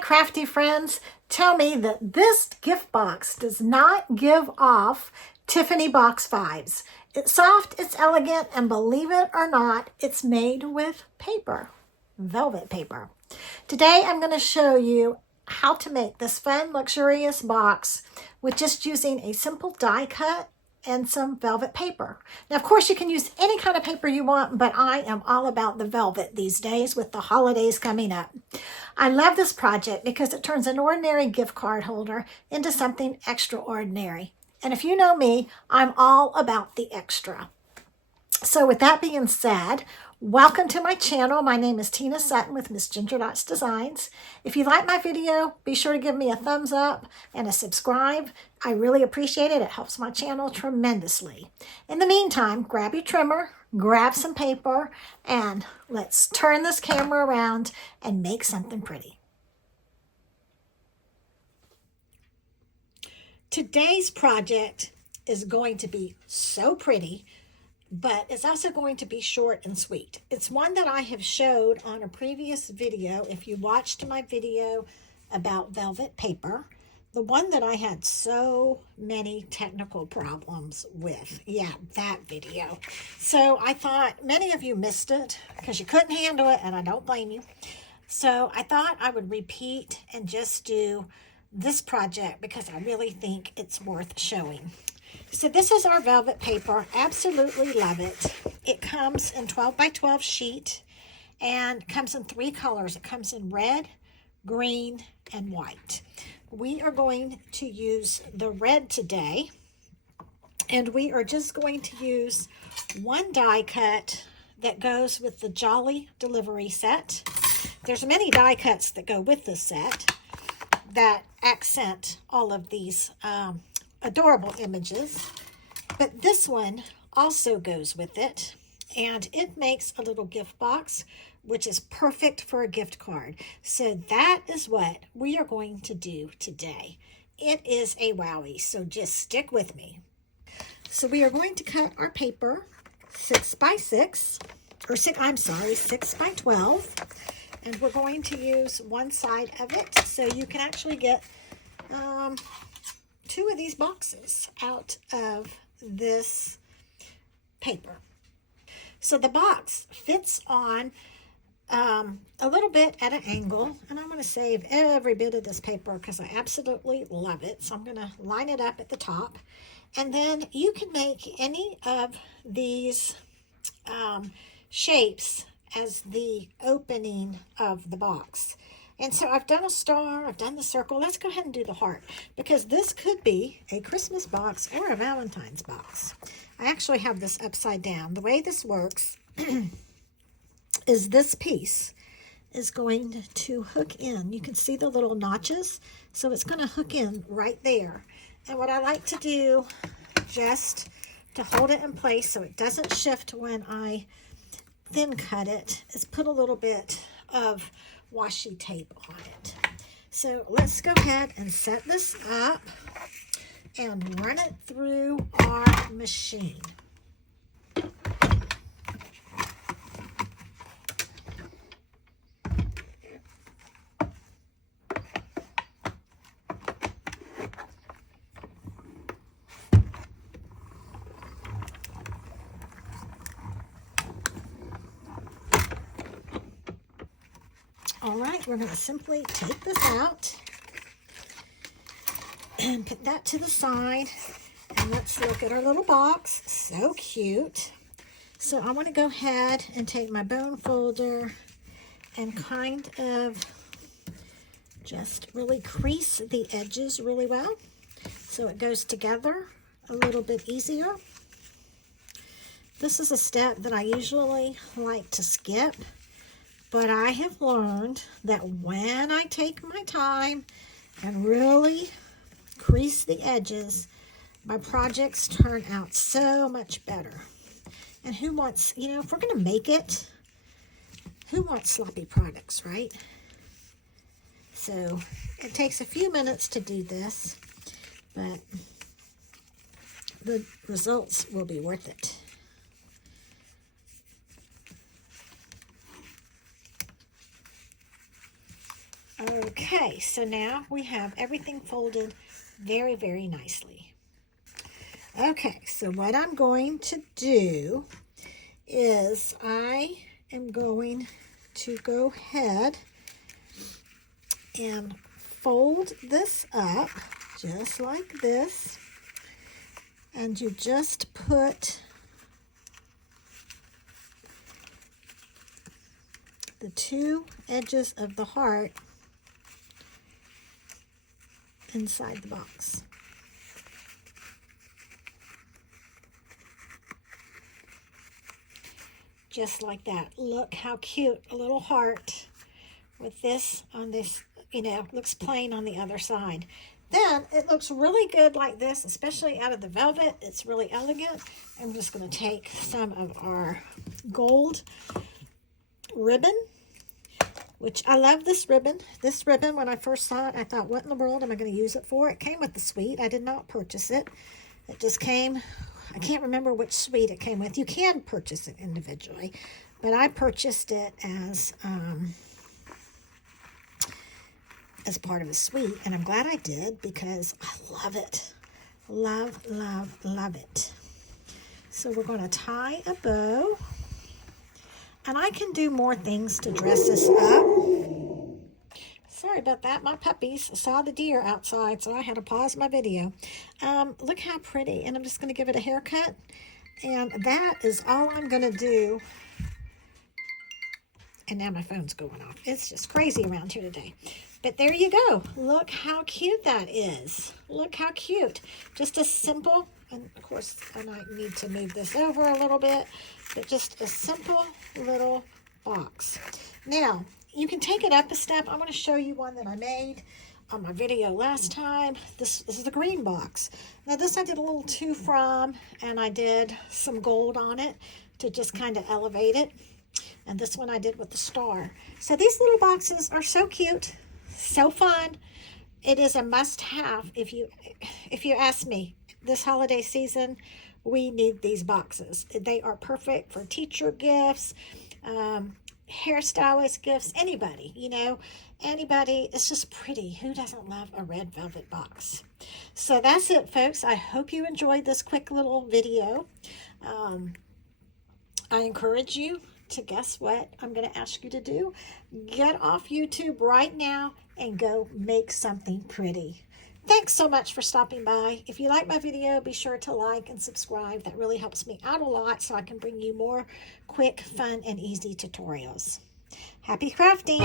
crafty friends tell me that this gift box does not give off Tiffany box vibes. It's soft, it's elegant, and believe it or not, it's made with paper, velvet paper. Today I'm going to show you how to make this fun, luxurious box with just using a simple die cut and some velvet paper. Now, of course, you can use any kind of paper you want, but I am all about the velvet these days with the holidays coming up. I love this project because it turns an ordinary gift card holder into something extraordinary. And if you know me, I'm all about the extra. So with that being said, welcome to my channel. My name is Tina Sutton with Missgingerdots Designs. If you like my video, be sure to give me a thumbs up and a subscribe. I really appreciate it. It helps my channel tremendously. In the meantime, grab your trimmer, grab some paper, and let's turn this camera around and make something pretty. Today's project is going to be so pretty, but it's also going to be short and sweet. It's one that I have showed on a previous video. If you watched my video about velvet paper, the one that I had so many technical problems with. Yeah, that video. So I thought many of you missed it because you couldn't handle it, and I don't blame you. So I thought I would repeat and just do this project because I really think it's worth showing. So this is our velvet paper. Absolutely love it. It comes in 12 by 12 sheet and comes in 3 colors. It comes in red, green, and white. We are going to use the red today, and we are just going to use one die cut that goes with the Jolly delivery set. There's many die cuts that go with this set that accent all of these adorable images, but this one also goes with it, and it makes a little gift box which is perfect for a gift card. So that is what we are going to do today. It is a wowie, so just stick with me. So we are going to cut our paper 6 by 6, or 6 by 12, and we're going to use one side of it so you can actually get 2 of these boxes out of this paper. So the box fits on a little bit at an angle, and I'm going to save every bit of this paper because I absolutely love it. So I'm going to line it up at the top, and then you can make any of these shapes as the opening of the box. And so I've done a star, I've done the circle. Let's go ahead and do the heart, because this could be a Christmas box or a Valentine's box. I actually have this upside down. The way this works is this piece is going to hook in. You can see the little notches, so it's going to hook in right there. And what I like to do, just to hold it in place so it doesn't shift when I thin cut it, is put a little bit of washi tape on it. So let's go ahead and set this up and run it through our machine. All right, we're going to simply take this out and put that to the side. And let's look at our little box. So cute. So I want to go ahead and take my bone folder and kind of just really crease the edges really well so it goes together a little bit easier. This is a step that I usually like to skip, but I have learned that when I take my time and really crease the edges, my projects turn out so much better. And who wants, if we're going to make it, who wants sloppy products, right? So it takes a few minutes to do this, but the results will be worth it. Okay, so now we have everything folded very, very nicely. Okay, so what I'm going to do is I am going to go ahead and fold this up just like this, and you just put the two edges of the heart inside the box. Just like that. Look how cute a little heart with this on this, looks plain on the other side. Then it looks really good like this, especially out of the velvet. It's really elegant. I'm just going to take some of our gold ribbon, which I love this ribbon. This ribbon, when I first saw it, I thought, what in the world am I going to use it for? It came with the suite. I did not purchase it. It just came, I can't remember which suite it came with. You can purchase it individually, but I purchased it as part of a suite, and I'm glad I did because I love it. Love, love, love it. So we're going to tie a bow. And I can do more things to dress this up. Sorry about that. My puppies saw the deer outside, so I had to pause my video. Look how pretty. And I'm just going to give it a haircut. And that is all I'm going to do. And now my phone's going off. It's just crazy around here today. But there you go. Look how cute that is. Look how cute. Just a simple, and of course I might need to move this over a little bit, but just a simple little box. Now, you can take it up a step. I'm going to show you one that I made on my video last time. This is the green box. Now this I did a little to from, and I did some gold on it to just kind of elevate it. And this one I did with the star. So these little boxes are so cute, so fun. It is a must-have if you ask me. This holiday season, we need these boxes. They are perfect for teacher gifts, hairstylist gifts, anybody, anybody. It's just pretty. Who doesn't love a red velvet box? So that's it, folks. I hope you enjoyed this quick little video. I encourage you to guess what I'm going to ask you to do. Get off YouTube right now and go make something pretty. Thanks so much for stopping by. If you like my video, be sure to like and subscribe. That really helps me out a lot so I can bring you more quick, fun, and easy tutorials. Happy crafting!